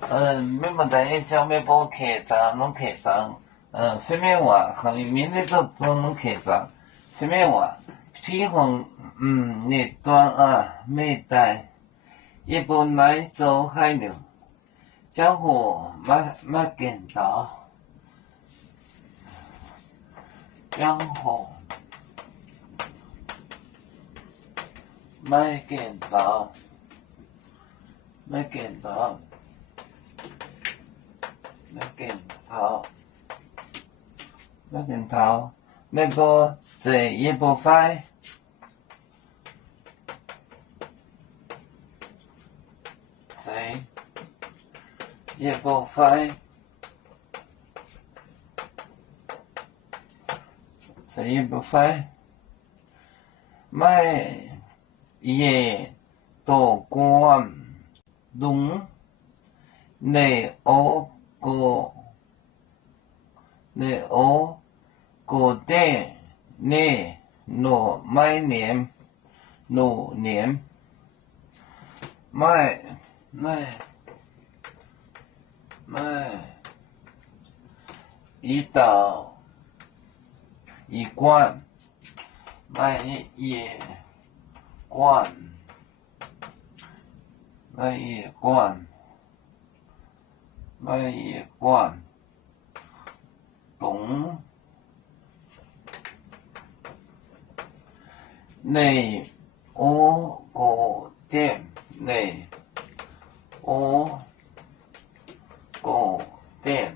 每么在叫每包客栈拢客栈，方面话和面对这种拢客栈，方面话提供那端每代一部来走海流，江湖没见到，江湖没见到，没见到。没见到，每部这一部快，这一部快，这一部快，买也多关东内欧国。内欧国店内诺每年诺年卖一到一罐卖一罐卖一罐卖一罐懂内欧国店内欧国店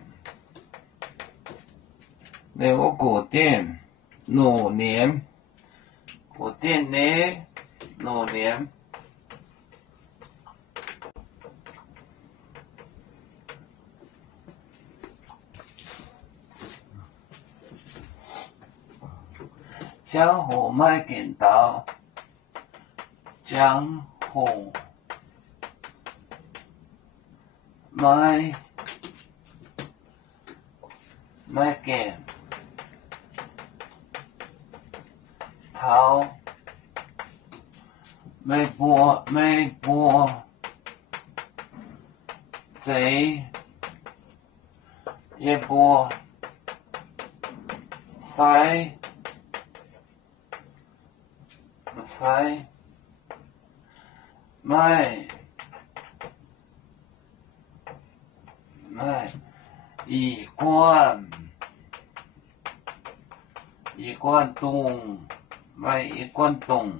内欧国店诺年国店内诺年江湖没见到，江湖没见到，没播这一波快。卖一罐东卖一罐东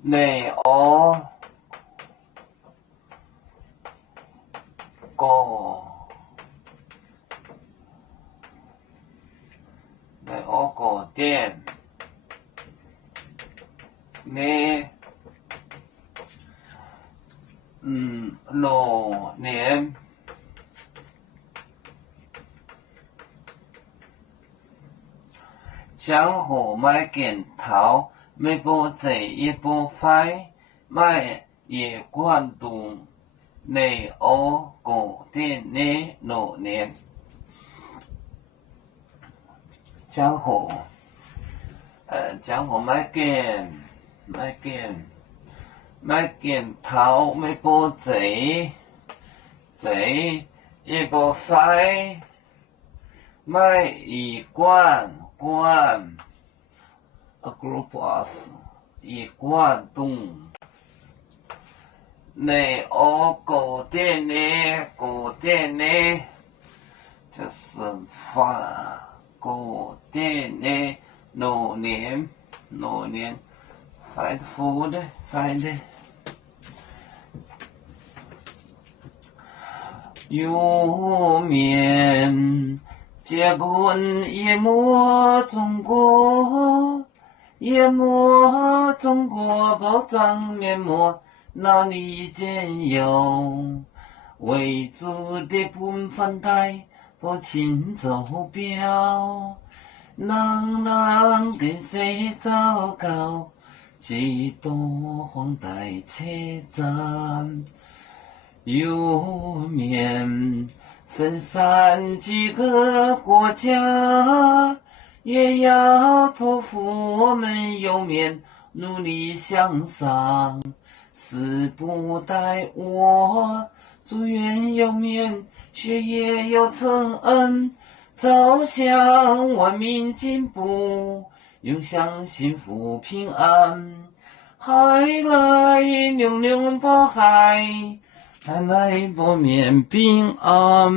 内欧国店内诺年江湖没见到，每部这一部快卖一罐东内欧国店内诺年江湖没见到，每部这一部快卖一罐a group of 一罐东内欧国店内就是国店内诺年 find food find 有面结棍淹没中国包装面膜哪里见有为主的本分带不请走标能跟谁糟糕几多黄带车站有面分散几个国家也要托付我们有面努力向上时不待我。祝愿有面，学业有成恩，走向文明进步，永享幸福平安。海来龙龙波海，海来波面平安。